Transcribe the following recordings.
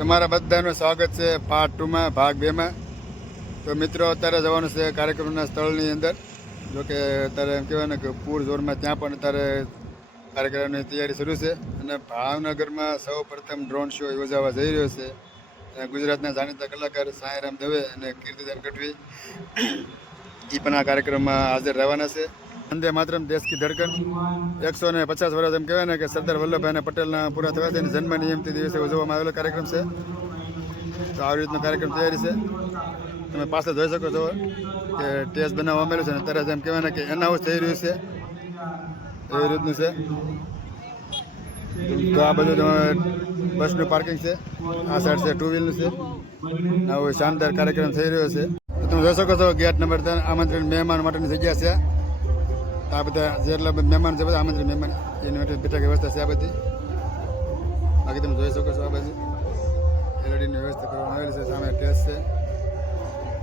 તમારા બધાનું સ્વાગત છે પાર્ટ 2 માં ભાગ 2 માં। તો મિત્રો અત્યારે જવાનું છે કાર્યક્રમના સ્થળની અંદર। જોકે અત્યારે એમ કહેવાય ને કે પૂર જોરમાં ત્યાં પણ અત્યારે કાર્યક્રમની તૈયારી શરૂ છે અને ભાવનગરમાં સૌ પ્રથમ ડ્રોન શો યોજાવા જઈ રહ્યો છે। ગુજરાતના જાણીતા કલાકાર સાંઈરામ દવે અને કીર્તિદાન ગઢવી એ પણ આ કાર્યક્રમમાં હાજર રહેવાના છે। વંદે માતરમ દેશ કી ધડકન 150 વર્ષ એમ કહેવાય ને કે સરદાર વલ્લભભાઈ પટેલના પૂરા થવા તેની જન્મ નિયમથી દિવસે ઉજવવામાં આવેલો કાર્યક્રમ છે। તો આવી રીતનો કાર્યક્રમ તૈયારી છે। તમે પાસે જોઈ શકો છો કે ટેસ્ટ બનાવવા આવેલું છે ને તરત એમ કહેવાય ને કે એનાઉન્સ થઈ રહ્યું છે એવી રીતનું છે। તો આ બધું બસનું પાર્કિંગ છે, આ સાઈડ છે 2 વ્હીલનું છે। આવો શાનદાર કાર્યક્રમ થઈ રહ્યો છે। તમે જોઈ શકો છો ગેટ નંબર 3 આમંત્રણ મહેમાન માટેની જગ્યા છે। આ બધા જેટલા મહેમાન છે બધા આમંત્રિત મહેમાન એની માટે બેઠક વ્યવસ્થા છે આ બધી। બાકી તમે જોઈ શકો છો આ બાજુ એલઈડીની વ્યવસ્થા કરવામાં આવેલી છે, સામે ટેસ્ટ છે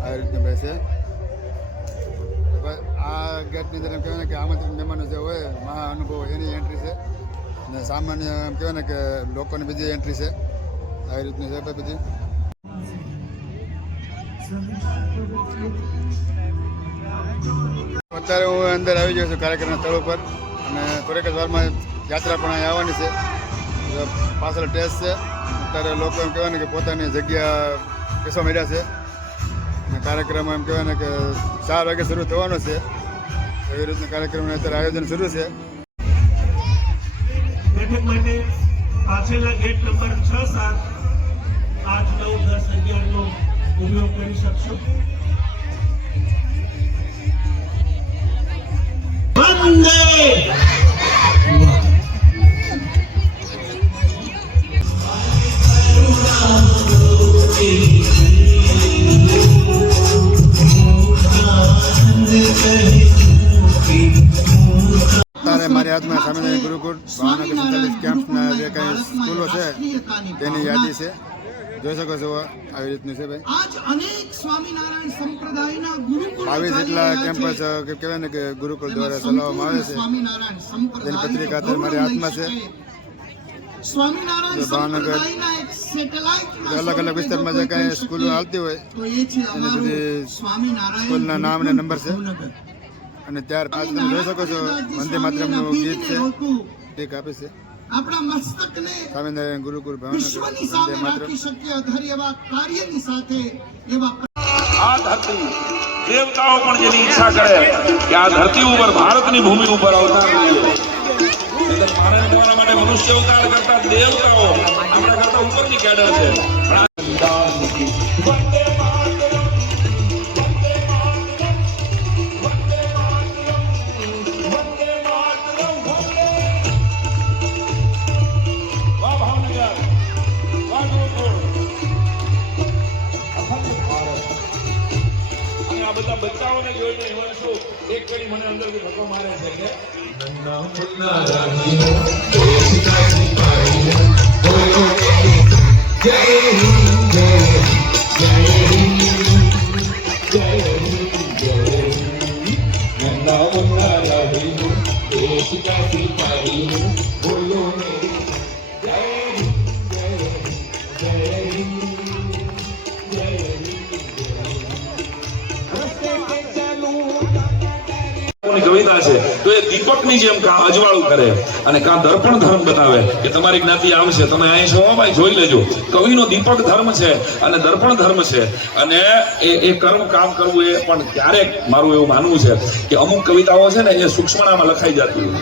આવી રીતનું ભાઈ છે। આ ગેટની અંદર એમ કહેવાય ને કે આમંત્રિત મહેમાનો જે હોય મહા અનુભવ એની એન્ટ્રી છે અને સામાન્ય એમ કહેવાય ને કે લોકોની બીજી એન્ટ્રી છે આવી રીતની છે બધી। અત્યારે હું અંદર આવી ગયો છું કાર્યક્રમના સ્થળ ઉપર અને થોડીક જ વારમાં યાત્રા પણ અહીં આવવાની છે। પાછળ ટેસ્ટ છે, અત્યારે લોકો એમ કહેવાય ને કે પોતાની જગ્યા બેસવા માંડ્યા છે અને કાર્યક્રમ એમ કહેવાય ને કે 4 વાગે શરૂ થવાનો છે। એવી રીતનું કાર્યક્રમનું અત્યારે આયોજન શરૂ છે। બેઠક માટે પાછળના ગેટ નંબર 6, 7, 8, 9, 10, 11 નો ઉપયોગ કરી શકશો। વંદે અત્યારે મારી હાથમાં સ્વામિનારાયણ ગુરુકુળ ભાવનગર સંચાલિત કેમ્પના જે કંઈ સ્કૂલો છે તેની યાદી છે, જોઈ શકો છો આવી રીતનું છે ભાઈ। 22 જેટલા કેમ્પસ કહેવાય ને કે ગુરુકુળ દ્વારા ચલાવવામાં આવે છે, તેની પત્રિકા અત્યારે મારી હાથમાં છે। ભાવનગર અલગ અલગ વિસ્તારમાં જે કાંઈ સ્કૂલો આવતી હોય એની બધી સ્કૂલના નામ અને નંબર છે અને ત્યાર બાદ તમે જોઈ શકો છો વંદે માતરમનું ગીત છે એક આપે છે સ્વામિનારાયણ ગુરુકુળ ભાવનગર વંદે માતરમ। આ ધરતી દેવતાઓ પણ જેની ઈચ્છા કરે કે આ ધરતી ઉપર ભારતની ભૂમિ ઉપર અવતાર લઈએ, મારે તમારા માટે મનુષ્ય અવતાર કરતા દેવતાઓ આપણા કરતા ઉપરની કેડર છે। બધા બચ્ચાઓને જોઈને હું શું એક કરી મને અંદરથી ધક્કો મારે છે કે કવિતા છે તો એ દીપકની જેમ કાં અજવાળું કરે અને કાં દર્પણ ધર્મ બનાવે કે તમારી જ્ઞાતિ આમ છે, તમે અહીં છો ભાઈ જોઈ લેજો। કવિનો દીપક ધર્મ છે અને દર્પણ ધર્મ છે અને એ કર્મ કામ કરવું એ પણ ક્યારેક મારું એવું માનવું છે કે અમુક કવિતાઓ છે ને એ સૂક્ષ્મણામાં લખાઈ જતી હોય,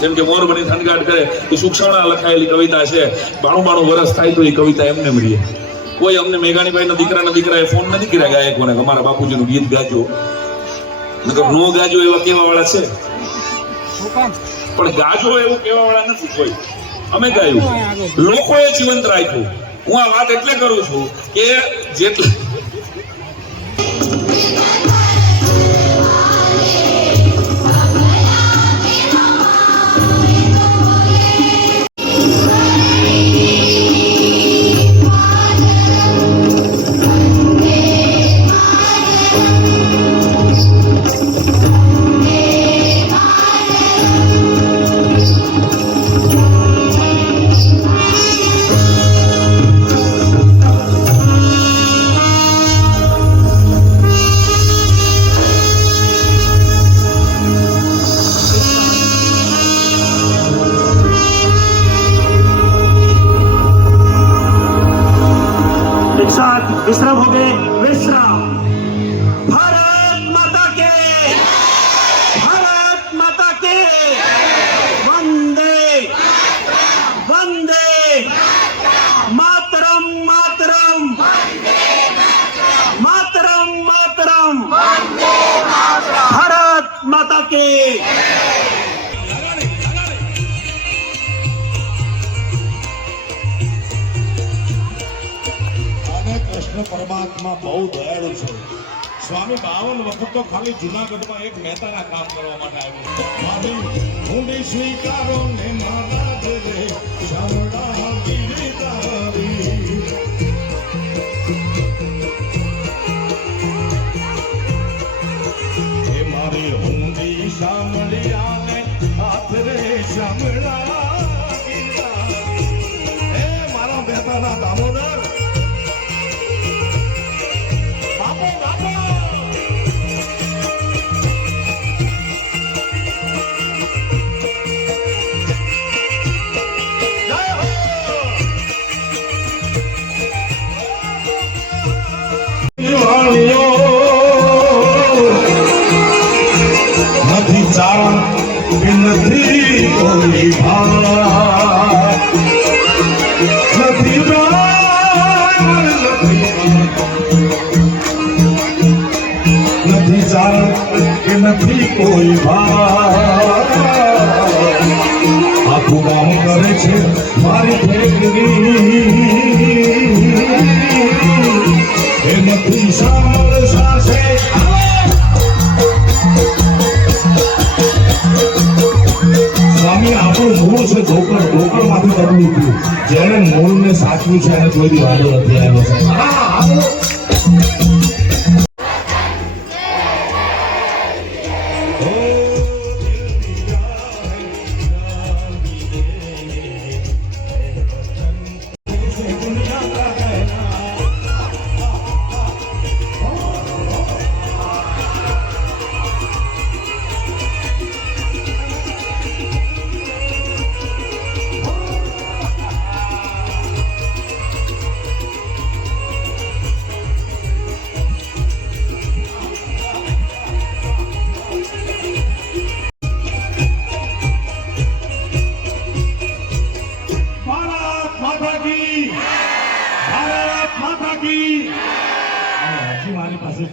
જેમ કે મોર બની થનગાટ કરે એ સૂક્ષ્મણા લખાયેલી કવિતા છે। 92 વર્ષ થાય તો એ કવિતા એમને મળીએ। કોઈ અમને મેઘાણીભાઈના દીકરાએ ફોન નથી કર્યા ગાયકોને અમારા બાપુજીનું ગીત ગાજો, નકર નો ગાજો એવા કેવા વાળા છે પણ ગાજો એવું કેવા વાળા નથી કોઈ। અમે ગાયું, લોકોએ જીવંત રાખ્યું। હું આ વાત એટલે કરું છું કે જેટલા एक साथ विश्राम हो गए, विश्राम। भारत माता के, भारत माता के, वंदे वंदे मातरम मातरम मातरम मातरम, भारत माता के। અને કૃષ્ણ પરમાત્મા બહુ દયાળુ છે. સ્વામી 52 વખત તો ખાલી જુનાગઢમાં એક મહેતાના કામ કરવા માટે આવ્યું. મારી ઊંડી સ્વીકારો ને મારા દેવે શામળા ગિરિધારી. હે મારી ઊંડી શામળિયાને હાથ રે શામળા ગિરિધારી. હે મારા મહેતાના દામોદર બાપો બાપો. જય હો. દિવાળીઓ નથી ચારણ કે નથી કોઈ ભાર, નથી ભાર, નથી ચારણ કે નથી કોઈ ભાર. આખું ગામ કરે છે મારી ઠેકડી. એ નથી સામર સાથે સ્વામી આપણું મૂળ છે ઢોકર. ઢોકરમાંથી કરવું હતું. જેણે મૂળને સાચવ્યું છે એને કોઈ દી વાંધો નથી આવ્યો છે. ભારત માતા કી, ભારત માતા કી. હજી મારી પાસે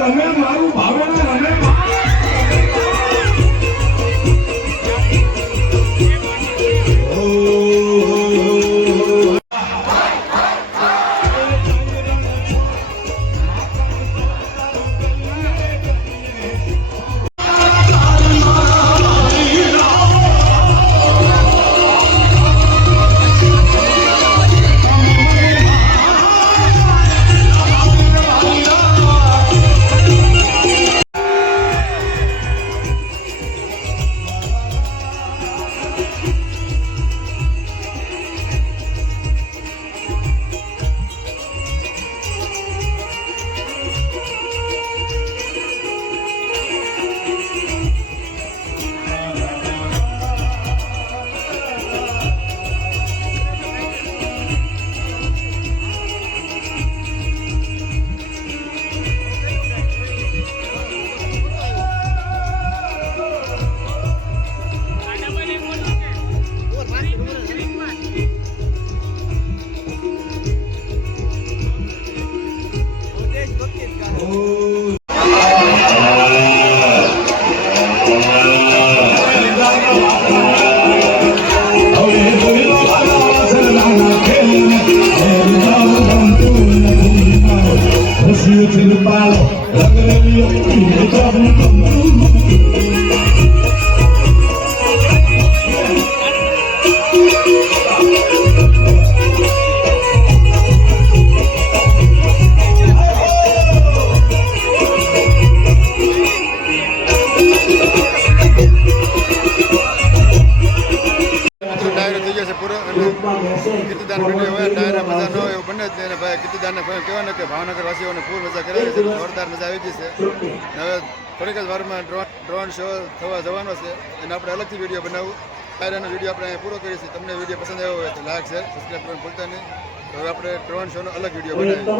રમે મારું ભાવે ને રમે. ડાયરો થઈ ગયો છે પૂરો અને કીર્તિદાન વિડીયો હોય ડાયરા બધાનો એવું બને જ નહીં. અને ભાઈ કીર્તિદાનને કહેવાય ને કે ભાવનગર વાસીઓને પૂર મજા કરાવી છે. જોરદાર મજા આવી ગઈ છે. હવે થોડીક જ વારમાં ડ્રોન શો થવા જવાનો છે. એને આપણે અલગથી વિડીયો બનાવવું. ત્યારે એનો વિડીયો આપણે અહીંયા પૂરો કરીશું. તમને વિડીયો પસંદ આવ્યો હોય તો લાઈક શેર સબસ્ક્રાઈબ કરવાનું ભૂલતા નહીં. તો હવે આપણે ડ્રોન શોનો અલગ વિડીયો બનાવીએ.